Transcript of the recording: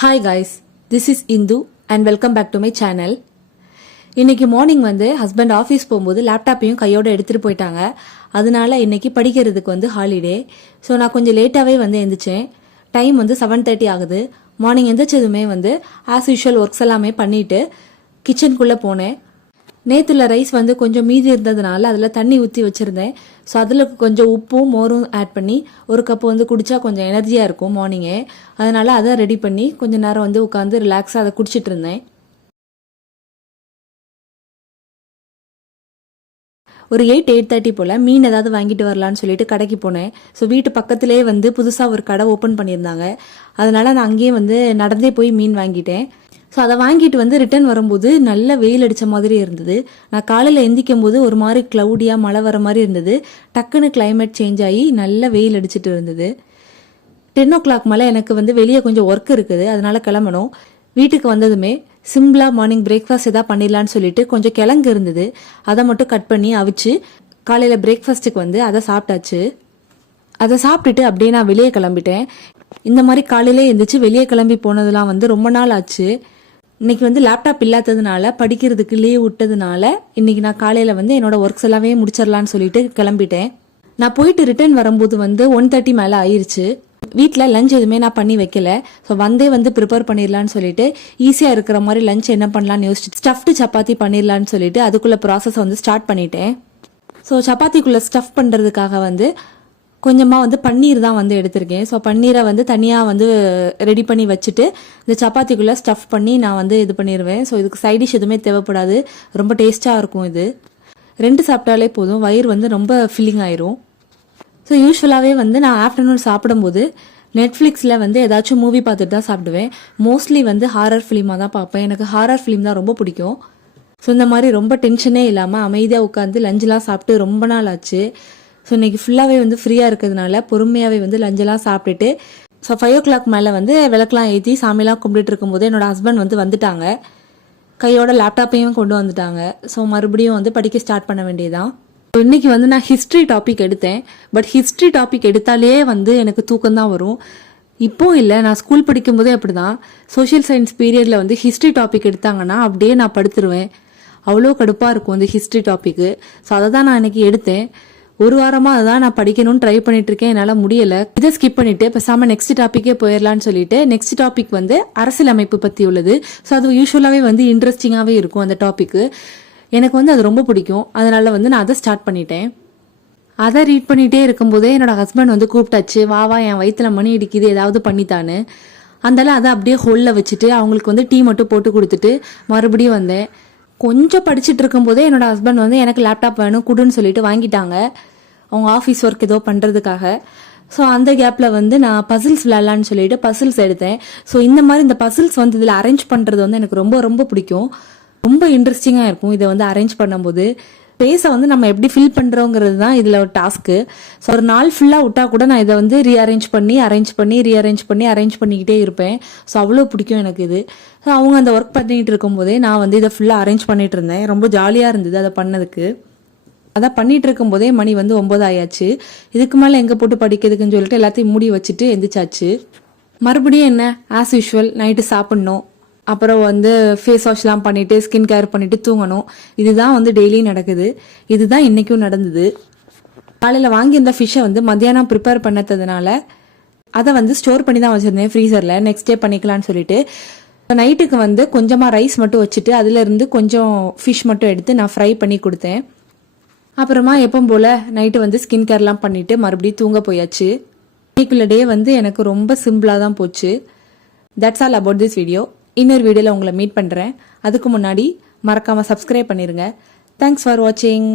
Hi guys, this is Indu and welcome back to my channel. இன்னைக்கு morning husband office போகும்போது லேப்டாப்பையும் கையோட எடுத்துகிட்டு போயிட்டாங்க. அதனால இன்னைக்கு படிக்கிறதுக்கு ஹாலிடே. ஸோ நான் கொஞ்சம் லேட்டாகவே எழுந்திரிச்சேன். டைம் 7:30 ஆகுது. மார்னிங் எந்திரிச்சதுமே ஆஸ் யூஷுவல் ஒர்க்ஸ் எல்லாமே பண்ணிட்டு கிச்சனுக்குள்ளே போனேன். நேற்றுல ரைஸ் கொஞ்சம் மீதி இருந்ததுனால அதில் தண்ணி ஊற்றி வச்சுருந்தேன். ஸோ அதில் கொஞ்சம் உப்பும் மோரும் ஆட் பண்ணி ஒரு கப்பு குடித்தா கொஞ்சம் எனர்ஜியாக இருக்கும் மார்னிங்கே. அதனால் அதை ரெடி பண்ணி கொஞ்சம் நேரம் உட்காந்து ரிலாக்ஸாக அதை குடிச்சிட்டு இருந்தேன். ஒரு 8:30 போல் மீன் ஏதாவது வாங்கிட்டு வரலான்னு சொல்லிட்டு கடைக்கு போனேன். ஸோ வீட்டு பக்கத்திலே புதுசாக ஒரு கடை ஓப்பன் பண்ணியிருந்தாங்க. அதனால் நான் அங்கேயே நடந்தே போய் மீன் வாங்கிட்டேன். ஸோ அதை வாங்கிட்டு ரிட்டர்ன் வரும்போது நல்ல வெயில் அடித்த மாதிரி இருந்தது. நான் காலையில் எந்திக்கும் போது ஒரு மாதிரி க்ளவுடியாக மழை வர மாதிரி இருந்தது. டக்குன்னு கிளைமேட் சேஞ்ச் ஆகி நல்ல வெயில் அடிச்சுட்டு இருந்தது. 10 o'clock மேலே எனக்கு வெளியே கொஞ்சம் ஒர்க் இருக்குது, அதனால கிளம்பணும். வீட்டுக்கு வந்ததுமே சிம்பிளாக மார்னிங் பிரேக்ஃபாஸ்ட் எதாவது பண்ணிடலான்னு சொல்லிட்டு கொஞ்சம் கிழங்கு இருந்தது, அதை மட்டும் கட் பண்ணி அவிச்சு காலையில் பிரேக்ஃபாஸ்ட்டுக்கு அதை சாப்பிட்டாச்சு. அதை சாப்பிட்டுட்டு அப்படியே நான் வெளியே கிளம்பிட்டேன். இந்த மாதிரி காலையிலே எழுந்திரிச்சு வெளியே கிளம்பி போனதெல்லாம் ரொம்ப நாள் ஆச்சு. இன்னைக்கு லேப்டாப் இல்லாததுனால படிக்கிறதுக்கு லீவ் விட்டதுனால இன்னைக்கு நான் காலையில் என்னோட ஒர்க்ஸ் எல்லாமே முடிச்சிடலான்னு சொல்லிட்டு கிளம்பிட்டேன். நான் போயிட்டு ரிட்டர்ன் வரும்போது 1:30 மேலே ஆயிடுச்சு. வீட்டில் லஞ்ச் எதுவுமே நான் பண்ணி வைக்கல. ஸோ ப்ரிப்பேர் பண்ணிடலான்னு சொல்லிட்டு ஈஸியாக இருக்கிற மாதிரி லஞ்ச் என்ன பண்ணலான்னு யோசிச்சுட்டு ஸ்டஃப்டு சப்பாத்தி பண்ணிடலான்னு சொல்லிட்டு அதுக்குள்ள ப்ராசஸ் ஸ்டார்ட் பண்ணிட்டேன். ஸோ சப்பாத்திக்குள்ளே ஸ்டஃப் பண்ணுறதுக்காக கொஞ்சமாக பன்னீர் தான் எடுத்திருக்கேன். ஸோ பன்னீரை தனியாக ரெடி பண்ணி வச்சுட்டு இந்த சப்பாத்திக்குள்ளே ஸ்டஃப் பண்ணி நான் இது பண்ணிடுவேன். ஸோ இதுக்கு சைட் டிஷ் எதுவுமே தேவைப்படாது, ரொம்ப டேஸ்ட்டாக இருக்கும். இது 2 சாப்பிட்டாலே போதும், வயிறு ரொம்ப ஃபில்லிங் ஆயிரும். ஸோ யூஸ்வலாகவே நான் ஆஃப்டர்நூன் சாப்பிடும்போது நெட்ஃப்ளிக்ஸில் ஏதாச்சும் மூவி பார்த்துட்டு தான் சாப்பிடுவேன். மோஸ்ட்லி ஹாரர் ஃபிலிமாக தான் பார்ப்பேன். எனக்கு ஹாரர் ஃபிலிம் தான் ரொம்ப பிடிக்கும். ஸோ இந்த மாதிரி ரொம்ப டென்ஷனே இல்லாமல் அமைதியாக உட்காந்து லஞ்செலாம் சாப்பிட்டு ரொம்ப நாள் ஆச்சு. ஸோ இன்னைக்கு ஃபுல்லாகவே ஃப்ரீயாக இருக்கிறதுனால பொறுமையாகவே லஞ்செல்லாம் சாப்பிட்டுட்டு ஸோ 5 o'clock மேலே விளக்கெலாம் ஏற்றி சாமியெல்லாம் கும்பிட்டு இருக்கும்போது என்னோட ஹஸ்பண்ட் வந்துட்டாங்க. கையோட லேப்டாப்பையும் கொண்டு வந்துட்டாங்க. ஸோ மறுபடியும் படிக்க ஸ்டார்ட் பண்ண வேண்டியதான். இன்னைக்கு நான் ஹிஸ்ட்ரி டாபிக் எடுத்தேன். பட் ஹிஸ்ட்ரி டாபிக் எடுத்தாலே எனக்கு தூக்கம் தான் வரும். இப்போ இல்லை, நான் ஸ்கூல் படிக்கும்போதே அப்படி தான். சோஷியல் சயின்ஸ் பீரியடில் ஹிஸ்ட்ரி டாபிக் எடுத்தாங்கன்னா அப்படியே நான் படுத்துருவேன். அவ்வளோ கடுப்பாக இருக்கும் ஹிஸ்ட்ரி டாபிக்கு. ஸோ அதை தான் நான் இன்னைக்கு எடுத்தேன். ஒரு வாரமாக அதான் நான் படிக்கணும்னு ட்ரை பண்ணிட்டு இருக்கேன், என்னால் முடியலை. இதை ஸ்கிப் பண்ணிட்டு பேசாமல் நெக்ஸ்ட் டாப்பிக்கே போயிடலான்னு சொல்லிட்டு நெக்ஸ்ட் டாபிக் அரசியல் அமைப்பு பற்றி உள்ளது. ஸோ அது யூஸ்வலாகவே இன்ட்ரெஸ்டிங்காகவே இருக்கும் அந்த டாபிக்கு. எனக்கு அது ரொம்ப பிடிக்கும். அதனால நான் அதை ஸ்டார்ட் பண்ணிட்டேன். அதை ரீட் பண்ணிகிட்டே இருக்கும்போதே என்னோட ஹஸ்பண்ட் கூப்பிட்டாச்சு, வா என் வயிற்றுல மணி அடிக்குது, ஏதாவது பண்ணித்தான்னு. அதனால அதை அப்படியே ஹோலில் வச்சுட்டு அவங்களுக்கு டீ மட்டும் போட்டு கொடுத்துட்டு மறுபடியும் வந்தேன். கொஞ்சம் படிச்சுட்டு இருக்கும்போதே என்னோட ஹஸ்பண்ட் எனக்கு லேப்டாப் வேணும் குடுன்னு சொல்லிட்டு வாங்கிட்டாங்க, அவங்க ஆஃபீஸ் ஒர்க் ஏதோ பண்ணுறதுக்காக. ஸோ அந்த கேப்பில் நான் பசில்ஸ் விளையாடலான்னு சொல்லிட்டு பசில்ஸ் எடுத்தேன். ஸோ இந்த மாதிரி இந்த பசில்ஸ் இதில் அரேஞ்ச் பண்ணுறது எனக்கு ரொம்ப ரொம்ப பிடிக்கும். ரொம்ப இன்ட்ரெஸ்டிங்காக இருக்கும் இதை அரேஞ்ச் பண்ணும்போது. ஸ்பேஸை நம்ம எப்படி ஃபில் பண்ணுறோங்கிறது தான் இதில் ஒரு டாஸ்க்கு. ஸோ ஒரு நாள் ஃபுல்லாக விட்டால் கூட நான் இதை ரீஅரேஞ்ச் பண்ணி அரேஞ்ச் பண்ணிக்கிட்டே இருப்பேன். ஸோ அவ்வளோ பிடிக்கும் எனக்கு இது. ஸோ அவங்க அந்த ஒர்க் பண்ணிகிட்டு இருக்கும்போதே நான் இதை ஃபுல்லாக அரேஞ்ச் பண்ணிட்டு இருந்தேன். ரொம்ப ஜாலியாக இருந்தது அதை பண்ணதுக்கு. அதான் பண்ணிட்டு இருக்கும்போதே மணி 9 ஆயாச்சு. இதுக்கு மேலே எங்கே போட்டு படிக்கிறதுக்குன்னு சொல்லிட்டு எல்லாத்தையும் மூடி வச்சுட்டு எந்திரிச்சாச்சு. மறுபடியும் என்ன ஆஸ் யூஷுவல் நைட்டு சாப்பிட்ணும், அப்புறம் ஃபேஸ் வாஷ்லாம் பண்ணிவிட்டு ஸ்கின் கேர் பண்ணிவிட்டு தூங்கணும். இதுதான் டெய்லி நடக்குது. இதுதான் இன்றைக்கும் நடந்தது. காலையில் வாங்கியிருந்த ஃபிஷ்ஷை மத்தியானம் ப்ரிப்பேர் பண்ணதுனால அதை ஸ்டோர் பண்ணி தான் வச்சுருந்தேன் ஃப்ரீசரில், நெக்ஸ்ட் டே பண்ணிக்கலான்னு சொல்லிட்டு. நைட்டுக்கு கொஞ்சமாக ரைஸ் மட்டும் வச்சுட்டு அதிலிருந்து கொஞ்சம் ஃபிஷ் மட்டும் எடுத்து நான் ஃப்ரை பண்ணி கொடுத்தேன். அப்புறமா எப்பவும் போல் நைட்டு ஸ்கின் கேர்லாம் பண்ணிவிட்டு மறுபடியும் தூங்க போயாச்சு. இன்னைக்குள்ள டே எனக்கு ரொம்ப சிம்பிளாக தான் போச்சு. That's all about this video. இன்னொரு வீடியோவில் உங்களை மீட் பண்ணுறேன். அதுக்கு முன்னாடி மறக்காமல் சப்ஸ்கிரைப் பண்ணிடுங்க. தேங்க்ஸ் ஃபார் வாட்சிங்.